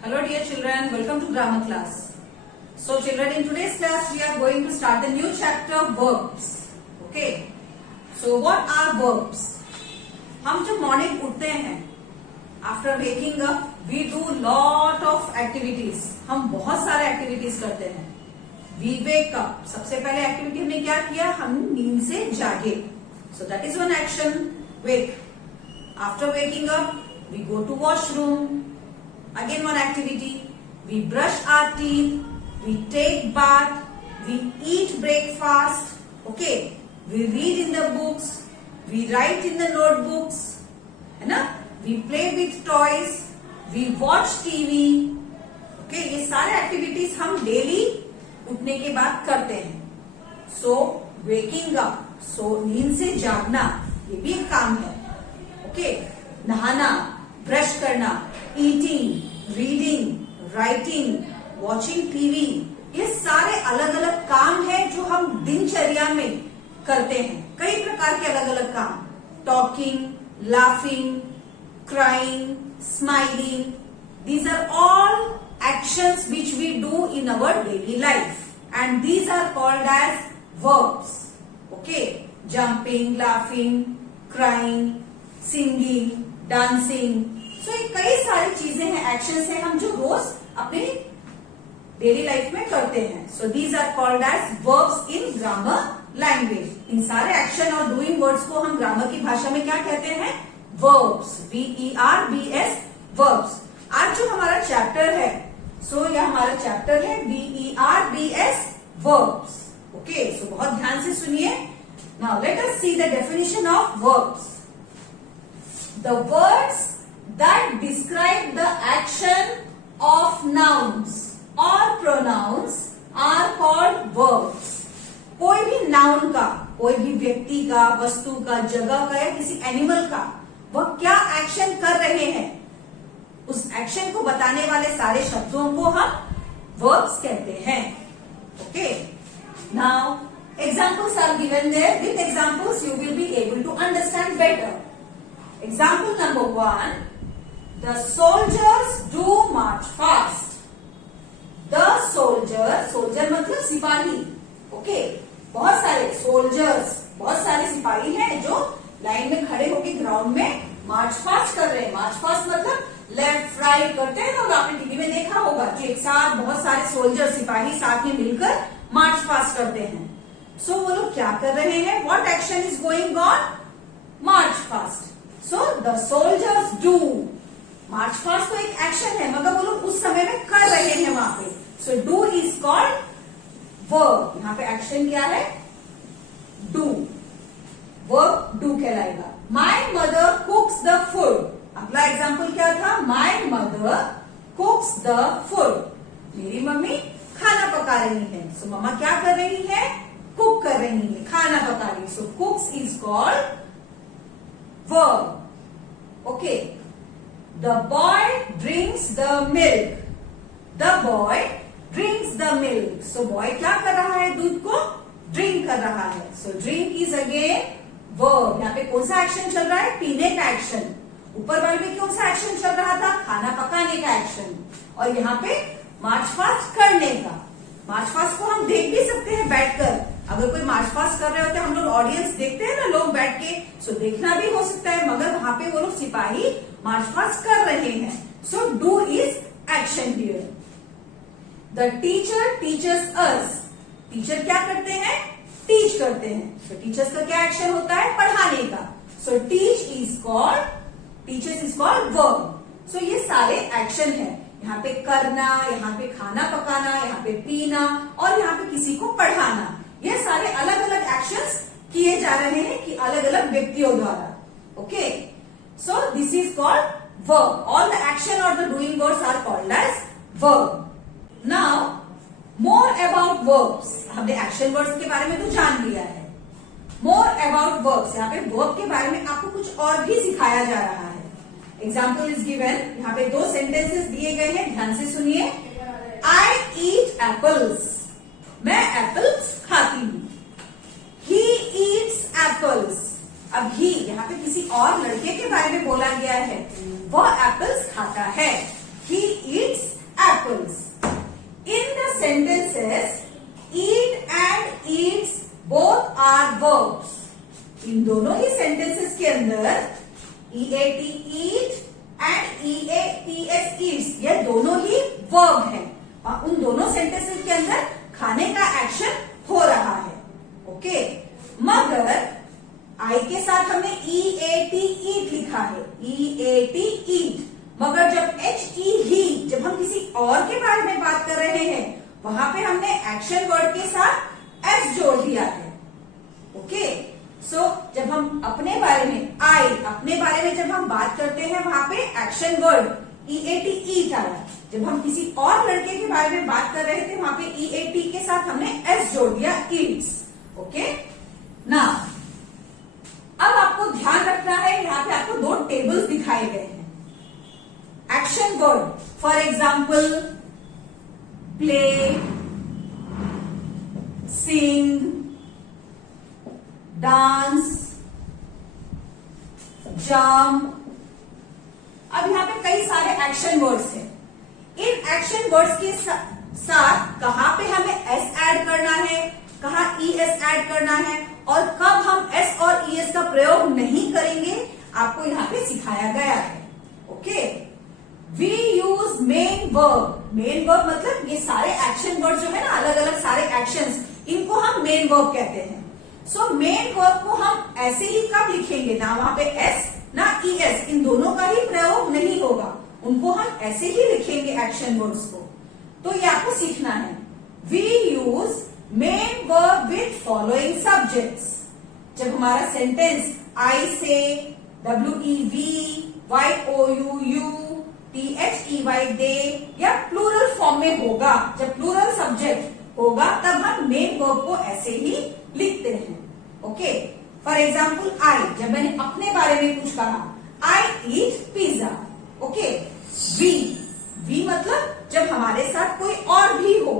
Hello dear children, welcome to grammar class. So children, in today's class we are going to start the new chapter verbs. Okay. So what are verbs? हम जब morning उठते हैं, after waking up we do lot of activities. हम बहुत सारे activities करते हैं. We wake up, सबसे पहले एक्टिविटी हमने क्या किया, हम नींद से जागे. So that is one action, wake. After waking up we go to washroom. Again one activity, we brush our teeth, we take bath, we eat breakfast, okay, we read in the books, we write in the notebooks, है ना, we play with toys, we watch TV, okay, ये सारे activities हम daily उठने के बाद करते हैं. So waking up, so नींद से जागना, ये भी एक काम है. okay, नहाना, ब्रश करना, eating, reading, writing, watching TV, ये सारे अलग अलग काम हैं जो हम दिनचर्या में करते हैं. कई प्रकार के अलग अलग काम, talking, laughing, crying, smiling, these are all actions which we do in our daily life and these are called as verbs. Okay, jumping, laughing, crying, singing, dancing. So ये कई सारी चीजें हैं, एक्शंस हैं हम जो रोज अपने डेली लाइफ में करते हैं. So these are called as verbs in grammar language. इन सारे एक्शन और डूइंग वर्ड्स को हम ग्रामर की भाषा में क्या कहते हैं, वर्ब्स. VERBS, verbs. आज जो हमारा चैप्टर है, सो यह हमारा चैप्टर है VERBS, वर्ब्स. ओके, सो बहुत ध्यान से सुनिए. Now let us see the definition of verbs. The words that describe the action of nouns or pronouns are called verbs. कोई भी नाउन का, कोई भी व्यक्ति का, वस्तु का, जगह का या किसी एनिमल का वह क्या एक्शन कर रहे हैं, उस एक्शन को बताने वाले सारे शब्दों को हम verbs कहते हैं. Okay, now examples are given there. With examples you will be able to understand better. Example number 1, the soldiers do march fast. The soldier मतलब सिपाही. ओके, बहुत सारे soldiers, बहुत सारे सिपाही हैं जो लाइन में खड़े होकर ग्राउंड में मार्च फास्ट कर रहे हैं. मार्च फास्ट मतलब लेफ्ट राइट करते हैं ना, आपने टीवी में देखा होगा कि एक साथ बहुत सारे सोल्जर, सिपाही साथ में मिलकर मार्च फास्ट करते हैं. सो वो लोग क्या कर रहे हैं, what action is going on, March fast. So the soldiers do. March fast तो एक एक्शन है मगर वो लोग उस समय में कर रहे हैं वहां पे. So do is called verb. यहाँ पे एक्शन क्या है, do. verb do कहलाएगा. My mother cooks the food. अगला एग्जाम्पल क्या था, My mother cooks the food. मेरी मम्मी खाना पका रही है. So मम्मा क्या कर रही है, कुक कर रही है, खाना पका रही है. So cooks is called verb. Okay, the boy drinks the milk. The boy drinks the milk. So boy क्या कर रहा है, दूध को ड्रिंक कर रहा है. So drink is again verb. यहाँ पे कौन सा एक्शन चल रहा है, पीने का एक्शन. ऊपर वाले में कौन सा एक्शन चल रहा था, खाना पकाने का एक्शन. और यहाँ पे मार्च फास्ट करने का. मार्च फास्ट को हम देख भी सकते हैं बैठकर. अगर कोई मार्च पास्ट कर रहे होते हैं, हम लोग ऑडियंस देखते हैं ना लोग बैठ के, सो देखना भी हो सकता है, मगर वहां पे वो लोग सिपाही मार्च पास्ट कर रहे हैं. So do is action here. The teacher teachers us. Teacher क्या करते हैं, टीच करते हैं. सो टीचर्स का क्या एक्शन होता है, पढ़ाने का. So teach is called, teachers is called verb. So ये सारे एक्शन है. यहाँ पे करना, यहाँ पे खाना पकाना, यहाँ पे पीना और यहाँ पे किसी को पढ़ाना. ये सारे अलग अलग एक्शंस किए जा रहे हैं कि अलग अलग व्यक्तियों द्वारा. Okay, so this is called verb. All the action और the doing words are called as verb. Now more about verbs. हमने एक्शन वर्ड्स के बारे में तो जान लिया है. मोर अबाउट वर्ब्स, यहाँ पे वर्ब के बारे में आपको कुछ और भी सिखाया जा रहा है. Example is given. यहाँ पे 2 सेंटेंसेस दिए गए हैं, ध्यान से सुनिए. आई ईट एप्पल्स. मैं एप्पल्स खाती हूँ. He eats apples. अब ही यहाँ पे किसी और लड़के के बारे में बोला गया है, वह एप्पल्स खाता है. He eats eat and eats ये दोनों ही वर्ब है और उन दोनों सेंटेंसेस के अंदर खाने का एक्शन हो रहा है। ओके, मगर आई के साथ हमने eat लिखा है, eat, मगर जब he जब हम किसी और के बारे में बात कर रहे हैं वहां पे हमने एक्शन वर्ड के साथ s जोड़ दिया है। ओके, सो जब हम अपने बारे में जब हम बात करते हैं वहां पे एक्शन वर्ड eat आया। जब हम किसी और लड़के के बारे में बात कर रहे थे वहां पे eat के साथ हमने s जोड़ दिया, eats। ओके, ना अब आपको ध्यान रखना है, यहाँ पे आपको दो टेबल्स दिखाए गए हैं। Action word, for example play, sing, dance, jump. अब यहाँ पे कई सारे एक्शन वर्ड्स हैं। इन एक्शन वर्ड्स के साथ कहां पे हमें एस ऐड करना है, कहां ईएस ऐड करना है और कब हम एस और ईएस का प्रयोग नहीं करेंगे आपको यहाँ पे सिखाया गया है। Okay, we use main verb. Main verb मतलब ये सारे एक्शन वर्ड जो है ना, अलग अलग सारे एक्शंस, इनको हम मेन वर्ब कहते हैं। सो मेन वर्ब को हम ऐसे ही कब लिखेंगे, ना वहां पे एस ना ईएस, इन दोनों का ही प्रयोग नहीं होगा, उनको हम ऐसे ही लिखेंगे एक्शन वर्ड्स को। तो ये आपको सीखना है। We use main verb with following subjects. जब हमारा सेंटेंस आई से, WEVYOUU, THEY दे या प्लूरल फॉर्म में होगा, जब प्लूरल सब्जेक्ट होगा तब हम मेन वर्ब को ऐसे ही लिखते हैं। ओके, फॉर एग्जाम्पल आई, जब मैंने अपने बारे में कुछ कहा, आई ईट पिज्जा। ओके, वी मतलब जब हमारे साथ कोई और भी हो,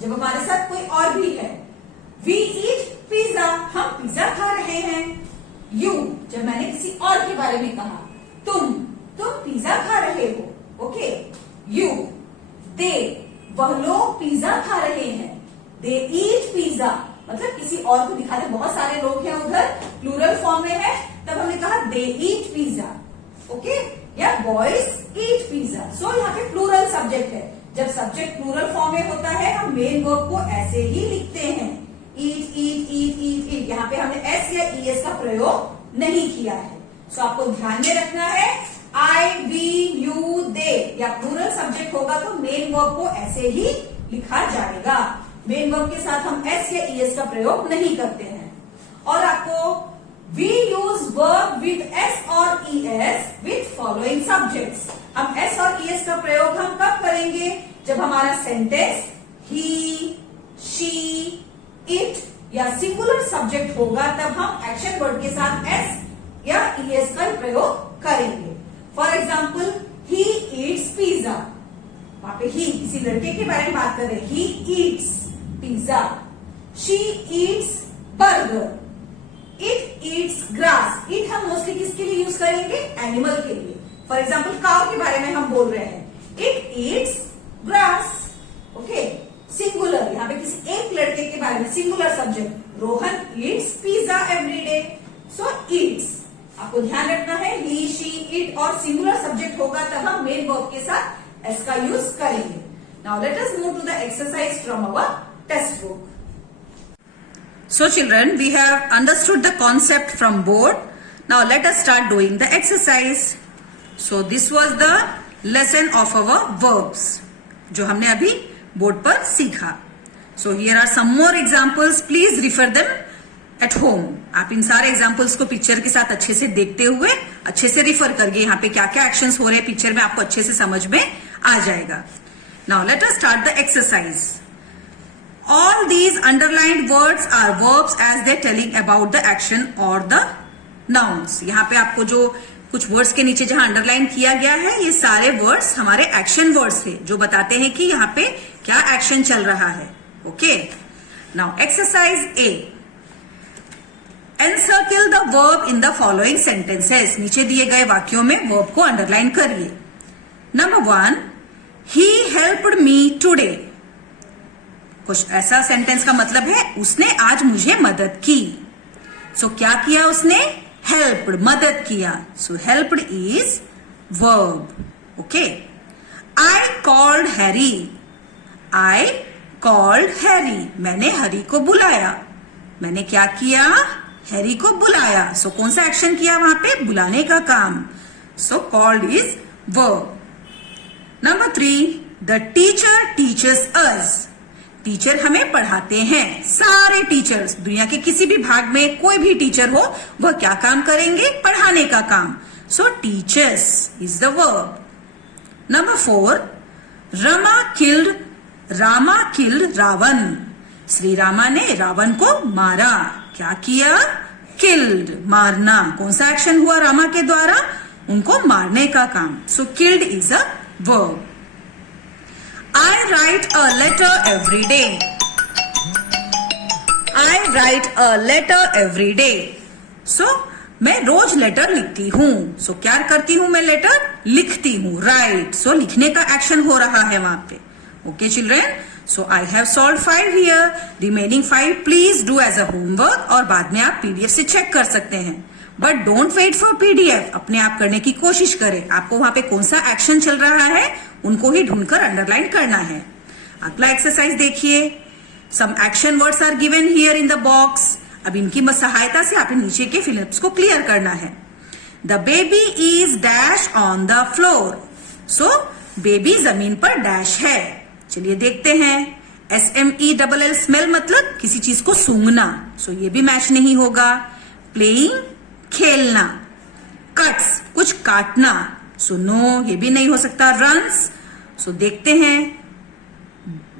जब हमारे साथ कोई और भी है। वी ईट पिज्जा, हम पिज्जा खा रहे हैं। यू, जब मैंने किसी और के बारे में कहा, तुम पिज्जा खा रहे हो। ओके, यू, दे, वह लोग पिज्जा खा रहे हैं। दे ईट पिज्जा मतलब किसी और को दिखाते, बहुत सारे लोग हैं उधर, प्लूरल फॉर्म में है, तब हमने कहा दे ईट पिज्जा। ओके, या बॉयज ईट पिज्जा। सो यहाँ पे प्लूरल सब्जेक्ट है। जब सब्जेक्ट प्लूरल फॉर्म में होता है हम मेन वर्ब को ऐसे ही लिखते हैं, ईट ईट ईट ईट ईट। यहाँ पे हमने एस या ईएस का प्रयोग नहीं किया है। सो आपको ध्यान में रखना है, आई, वी, यू, दे या प्लूरल सब्जेक्ट होगा तो मेन वर्ब को ऐसे ही लिखा जाएगा। मेन वर्ब के साथ हम एस या ईएस का प्रयोग नहीं करते हैं। और आपको we use verb with S और ईएस विद फॉलोइंग सब्जेक्ट्स। हम एस और ईएस का प्रयोग हम कब करेंगे, जब हमारा सेंटेंस ही, शी, इट या सिंगुलर सब्जेक्ट होगा, तब हम एक्शन वर्ड के साथ एस या ईएस का प्रयोग करेंगे। For example he eats pizza, वहां पे ही किसी लड़के के बारे में बात कर रहे हैं, he eats pizza. She Yeats burger, it eats grass. It हम मोस्टली किसके लिए यूज करेंगे, एनिमल के लिए। फॉर एग्जाम्पल काउ के बारे में हम बोल रहे हैं, it eats grass. Okay, singular, यहाँ पे किसी एक लड़के के बारे में, singular subject, Rohan eats pizza every day. So eats आपको ध्यान रखना है, ही, शी, इट और सिंगुलर सब्जेक्ट होगा तब हम मेन वर्ब के साथ एस का यूज करेंगे। Now let us move to the exercise from our text book. So children, we have understood the concept from board. Now let us start doing the exercise. So this was the lesson of our verbs जो हमने अभी board पर सीखा. So here are some more examples. Please refer them at home. आप इन सारे examples को picture के साथ अच्छे से देखते हुए अच्छे से रिफर करिए. यहाँ पे क्या क्या एक्शंस हो रहे हैं पिक्चर में आपको अच्छे से समझ में आ जाएगा. Now let us start the exercise. All these underlined words are verbs as they're telling about the action or the nouns. यहाँ पे आपको जो कुछ वर्ड्स के नीचे जहां अंडरलाइन किया गया है ये सारे वर्ड्स हमारे एक्शन वर्ड्स थे जो बताते हैं कि यहाँ पे क्या एक्शन चल रहा है. Okay, now exercise A. Encircle the verb in the following sentences. नीचे दिए गए वाक्यों में वर्ब को अंडरलाइन करिए. Number 1, he helped me today. कुछ ऐसा सेंटेंस का मतलब है उसने आज मुझे मदद की. सो क्या किया उसने? हेल्प्ड मदद किया. So helped is verb. Okay. I called Harry. I called Harry. मैंने हरी को बुलाया. मैंने क्या किया? हैरी को बुलाया. सो कौन सा एक्शन किया वहां पे? बुलाने का काम. So called is verb. Number 3, the teacher teachers us. Teacher हमें पढ़ाते हैं. सारे टीचर्स, दुनिया के किसी भी भाग में कोई भी टीचर हो, वह क्या काम करेंगे? पढ़ाने का काम. So teachers is the verb. Number 4, Rama killed Ravana. Shri Rama ने रावण को मारा. क्या किया? किल्ड, मारना. कौन सा एक्शन हुआ रामा के द्वारा? उनको मारने का काम. So killed is a verb. I write a letter every day. I write a letter every day. So, मैं रोज लेटर लिखती हूँ. सो क्या करती हूँ मैं? लेटर लिखती हूँ. राइट. सो लिखने का एक्शन हो रहा है वहां पे. Okay children. So I have solve 5 here. Remaining 5 please do as a homework, और बाद में आप पीडीएफ से चेक कर सकते हैं. But don't wait for PDF. अपने आप करने की कोशिश करें. आपको वहां पे कौन सा एक्शन चल रहा है उनको ही ढूंढकर अंडरलाइन करना है. अगला एक्सरसाइज देखिए. Some action words are given here in the box. अब इनकी सहायता से आप नीचे के फिलअप्स को क्लियर करना है. The baby is dash on the floor. So baby जमीन पर डैश है. चलिए देखते हैं. SMELL स्मेल मतलब किसी चीज को सूंघना. सो ये भी मैच नहीं होगा. प्लेइंग खेलना. कट्स कुछ काटना. सो नो ये भी नहीं हो सकता. रन्स. सो देखते हैं.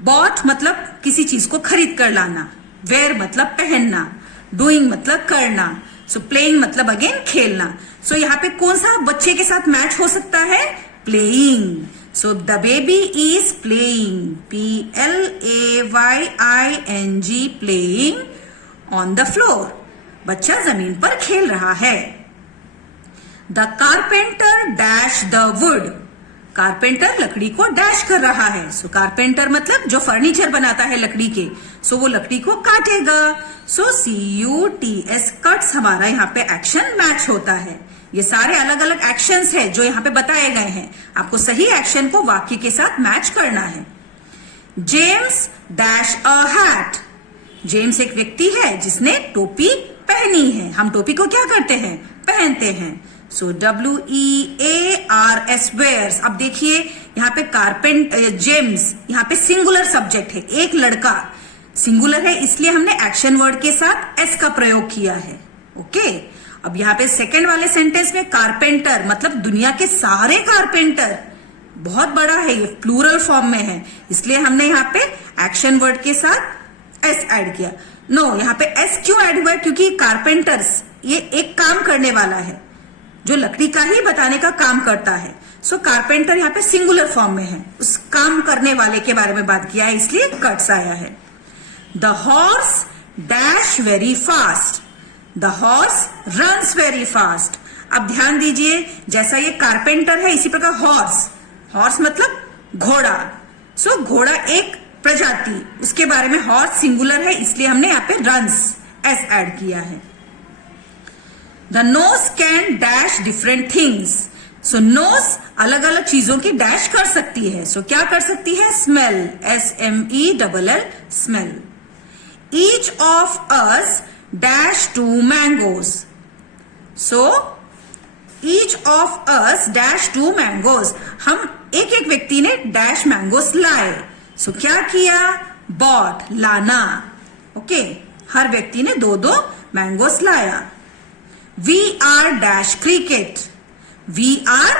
बॉट मतलब किसी चीज को खरीद कर लाना. वेयर मतलब पहनना. डूइंग मतलब करना. सो प्लेइंग मतलब अगेन खेलना. सो यहाँ पे कौन सा बच्चे के साथ मैच हो सकता है? Playing. So the baby is playing. PLAYING playing on the floor. बच्चा जमीन पर खेल रहा है. The carpenter dash the wood. Carpenter लकड़ी को डैश कर रहा है. सो कारपेंटर मतलब जो फर्नीचर बनाता है लकड़ी के. सो वो लकड़ी को काटेगा. सो CUTS कट्स हमारा यहाँ पे एक्शन मैच होता है. ये सारे अलग अलग एक्शंस है जो यहाँ पे बताए गए हैं. आपको सही एक्शन को वाक्य के साथ मैच करना है. James dash a hat. James एक व्यक्ति है जिसने टोपी पहनी है. हम टोपी को क्या करते हैं? पहनते हैं. सो WEARS वेयर्स. अब देखिए यहाँ पे जेम्स यहाँ पे सिंगुलर सब्जेक्ट है. एक लड़का सिंगुलर है, इसलिए हमने एक्शन वर्ड के साथ S का प्रयोग किया है. ओके. अब यहाँ पे सेकंड वाले सेंटेंस में कारपेंटर मतलब दुनिया के सारे कारपेंटर. बहुत बड़ा है ये, प्लूरल फॉर्म में है, इसलिए हमने यहाँ पे एक्शन वर्ड के साथ S ऐड किया. नो यहाँ पे S क्यों ऐड हुआ है? क्योंकि कारपेंटर्स ये एक काम करने वाला है जो लकड़ी का ही बताने का काम करता है. सो कारपेंटर यहाँ पे सिंगुलर फॉर्म में है. उस काम करने वाले के बारे में बात किया है, इसलिए कट्स आया है. The horse dash very fast. The horse runs very fast. अब ध्यान दीजिए, जैसा ये कारपेंटर है इसी प्रकार हॉर्स. हॉर्स मतलब घोड़ा. सो घोड़ा एक प्रजाति, उसके बारे में हॉर्स सिंगुलर है, इसलिए हमने यहाँ पे रन्स S ऐड किया है. The nose can dash different things. So nose अलग अलग चीजों की डैश कर सकती है. सो क्या कर सकती है? Smell. SMELL smell. Each of us dash 2 mangoes. So each of us dash 2 mangoes. हम एक एक व्यक्ति ने डैश मैंगोज लाए. सो क्या किया? बॉट लाना. ओके. हर व्यक्ति ने 2-2 मैंगोज लाया. We are dash cricket. We are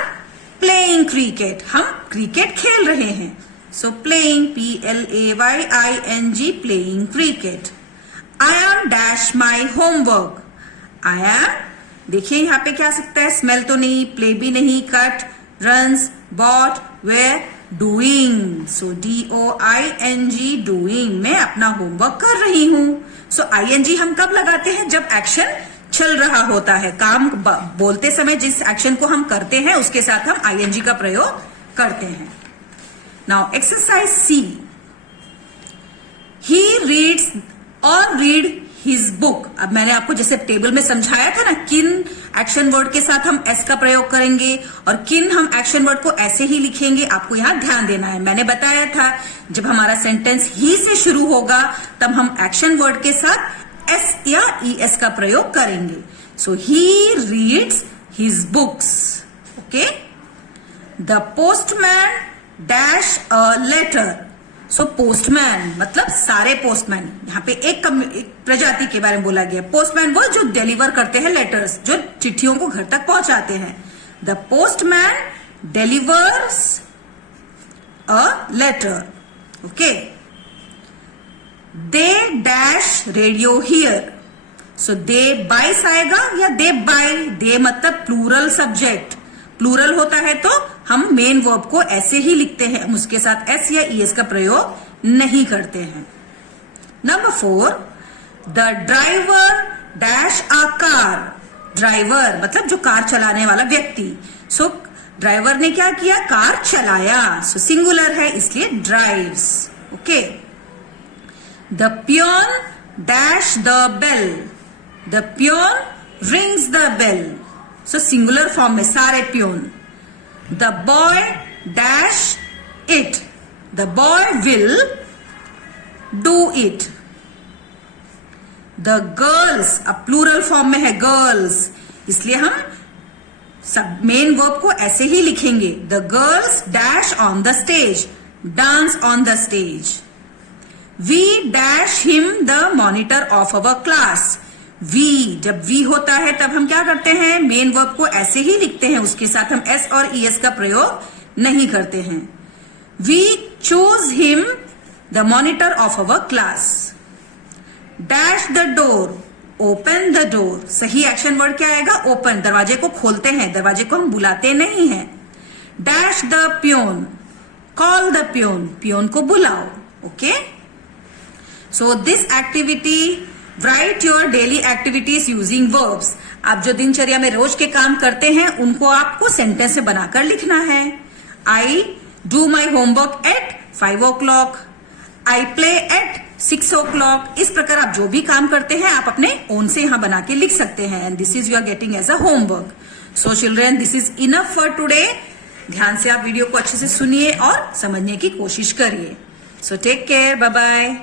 playing cricket. हम क्रिकेट खेल रहे हैं. So playing PLAYING playing cricket. I am dash my homework. I am देखिए यहाँ पे क्या आ सकता है? स्मेल तो नहीं, प्ले भी नहीं, cut, runs, bought, wear, doing. So DOING doing. मैं अपना होमवर्क कर रही हूं. सो ING हम कब लगाते हैं? जब एक्शन चल रहा होता है. काम बोलते समय जिस एक्शन को हम करते हैं उसके साथ हम ING का प्रयोग करते हैं. Now exercise C. He reads or read his book. अब मैंने आपको जैसे टेबल में समझाया था ना, किन एक्शन वर्ड के साथ हम एस का प्रयोग करेंगे और किन हम एक्शन वर्ड को ऐसे ही लिखेंगे, आपको यहां ध्यान देना है। मैंने बताया था जब हमारा सेंटेंस ही से शुरू होगा तब हम एक्शन वर्ड के साथ एस या ईएस का प्रयोग करेंगे। So he reads his books. Okay. The postman dash a letter. So postman मतलब सारे पोस्टमैन। यहाँ पे एक प्रजाति के बारे में बोला गया। पोस्टमैन वो जो डिलीवर करते हैं लेटर्स, जो चिट्ठियों को घर तक पहुंचाते हैं। The postman delivers a letter. Okay. They dash radio here. So they बाइस आएगा या दे बाय। दे मतलब प्लूरल सब्जेक्ट। प्लूरल होता है तो हम मेन वर्ब को ऐसे ही लिखते हैं, हम उसके साथ एस या ईएस का प्रयोग नहीं करते हैं। Number 4, the driver dash a car. Driver मतलब जो कार चलाने वाला व्यक्ति। सो ड्राइवर ने क्या किया, कार चलाया। सो सिंगुलर है इसलिए drives. Okay. The peon dash the bell. The peon rings the bell. So singular form में सारे peon. The boy dash it. The boy will do it. The girls अब प्लूरल फॉर्म में है girls, इसलिए हम सब मेन वर्ब को ऐसे ही लिखेंगे। The girls dash on the stage. Dance on the stage. We dash him the monitor of our class. We जब वी होता है तब हम क्या करते हैं, मेन वर्ब को ऐसे ही लिखते हैं, उसके साथ हम एस और ईएस का प्रयोग नहीं करते हैं। We choose him the monitor of our class. Dash the door. Open the door. सही एक्शन वर्ड क्या आएगा, ओपन। दरवाजे को खोलते हैं, दरवाजे को हम बुलाते नहीं हैं। Dash the peon. Call the peon. Peon को बुलाओ। Okay. So this activity, write your daily activities using verbs. आप जो दिनचर्या में रोज के काम करते हैं उनको आपको सेंटेंस में बनाकर लिखना है। I do my homework eight 5 o'clock। I play at 6 o'clock। इस प्रकार आप जो भी काम करते हैं आप अपने ओन से यहां बना के लिख सकते हैं। And this is you are getting as a homework. So children, this is enough for today. ध्यान से आप वीडियो को अच्छे से सुनिए और समझने की कोशिश करिए। So take care, bye bye.